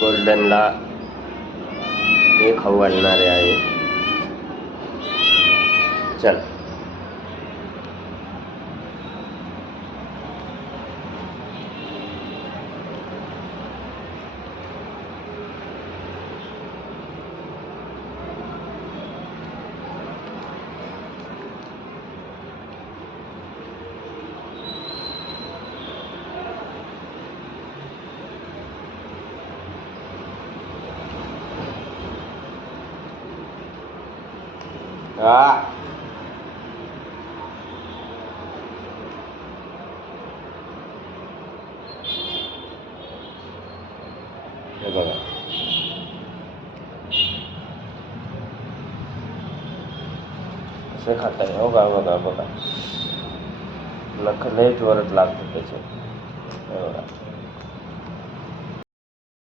गोल्डनला हे खाऊ घालणारे आहे. चल हे बघा कसं खाताय. हो का, बघा बघा, नख लय जोरात लागतं त्याच्यात. हे बघा.